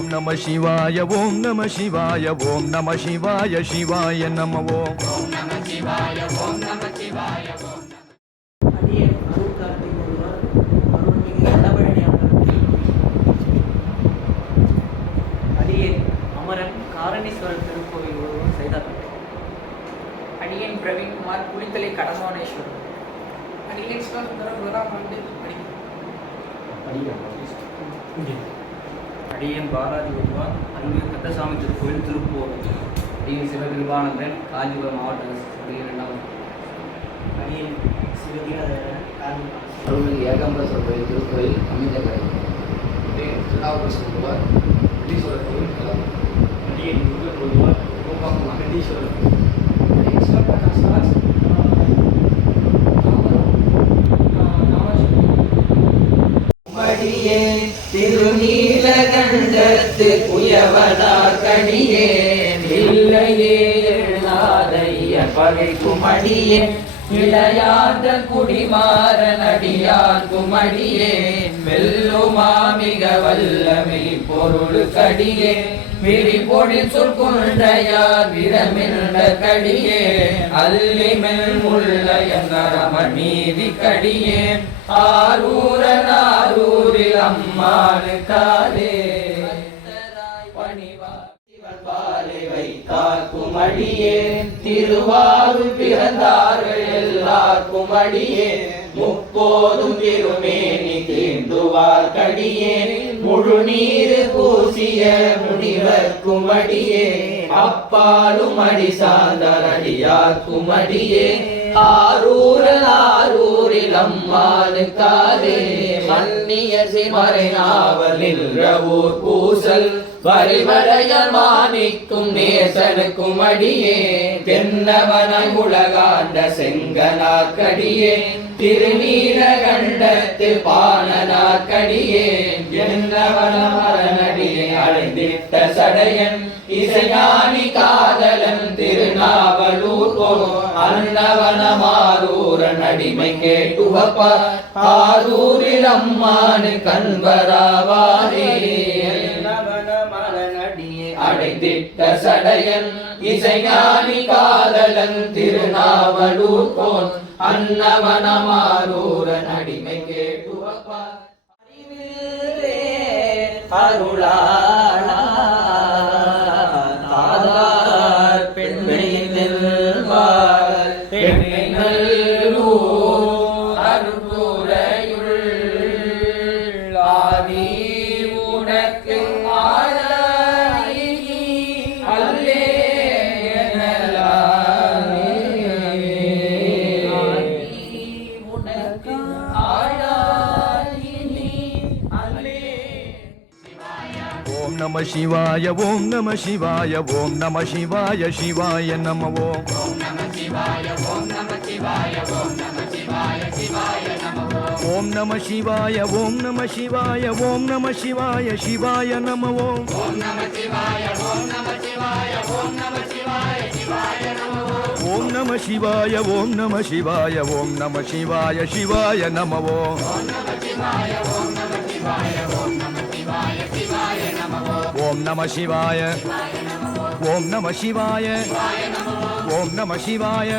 ஓம் நம சிவாய ஓம் நம சிவாய ஓம் நம சிவாய சிவாய நம ஓம் நம சிவாய ஓம் நம சிவாய ஓம் அடியேன் அமரன் காரணீஸ்வரர் திருக்கோயில் ஒருவன் செய்தார்கள். அடியேன் பிரவீன்குமார் குளித்தலை கடம்பவனேஸ்வரர். அடியேன் சிவசுந்தரம் விராமண்டு அடியேன் பாலாஜி வருவான் அன்பு கட்டசாமி திருக்கோயில் திருப்பூர். அடியேன் சிவகிருபானந்தன் காஞ்சிபுரம் மாவட்ட இரண்டாவது. அடியேன் சிவகிராதரன் அருள்மிகு ஏகாம்பரேஸ்வரர் கோயில் திருக்கோயில் அமைந்தகரை. அடியேன் திருநாவுக்கரசர் வருவார் வெள்ளீஸ்வரர் கோயில் கலாம். அடியேன் முருகன் வருவார் கோபாக்கம் அகத்தீஸ்வரர். அடியேன் சிவபிரகாஷ் மடியே திருநீலகண்டத்து குயவனார் கணியே இல்லையே எழுநாதைய பகைக்கும் அடியே இளையாத குடிமாறன் அடியார் குமடியே வெல்லுமா மிக வல்லமை பொருள் கடியே விரிபொழில் சொற்கொண்டையார் விரமிழ்ந்த கடியே அல்லிமெல் முள்ளையங்கரம நீதி கடியே ஆரூரன் ஆரூரில் அம்மானு காதே பாலை வைத்தார்க்கும் அடியே திருவாரூர் பிறந்தார்கள் எல்லாருக்கும் அடியே முப்போதும் திருமேனி தீண்டுவார் கடியே முழு நீர் பூசிய முனிவர்க்கும் அடியே அப்பாலும் அடி சார்ந்தார் அடியார்க்கும் அடியே ஆரூரன் ஆரூரில் அம்மானு காதே மன்னியர் சிமறை நாவல் நின்ற ஊர் பூசல் வரிவரைய மாணிக்கும் நேசனுக்கும் அடியே தென்னவன உலகாண்ட செங்கனாக்கடியே திருநீலகண்டத்து பாணனாக்கடியே என்னவன மரணடியே அடைந்திட்ட சடையன் இசைஞானி காதலன் திருநாவலூர் அன்னவன மாரூரன் அடிமை கேட்டுவப்பா ஆரூரில் அம்மானு கண்பராவாரே அடைந்திட்ட சடையன் இசைஞானி காதலன் திருநாவலூர் போன் அன்னவனமாரூரன் அடிமை கேட்டுவப்பா அருளாளா தாதார் பெண்மை நெல்வார் பெண்மை நல்லூர் அருள்புரையுள் ஆதி உனக்கு ஓம் நம சிவாய ஓம் நம சிவாய ஓம் நம சிவாய சிவாய நம ஓம் நம சிவாய ஓம் நம சிவாய ஓம் நம சிவாய சிவாய நம ஓம் நம சிவாய ஓம் நம சிவாய ஓம் நம சிவாய சிவாய நம ஓம் நம சிவாய ஓம் நம சிவாய ஓம் நம சிவாய சிவாய நம ஓம் நம சிவாய ஓம் நம சிவாய ஓம் நம சிவாய சிவாய நம ஓம் நம சிவாய ஓம் நம சிவாய ஓம் நம சிவாய சிவாய நம ஓம் நம சிவாய ஓம் நம சிவாய ஓம் நம சிவாய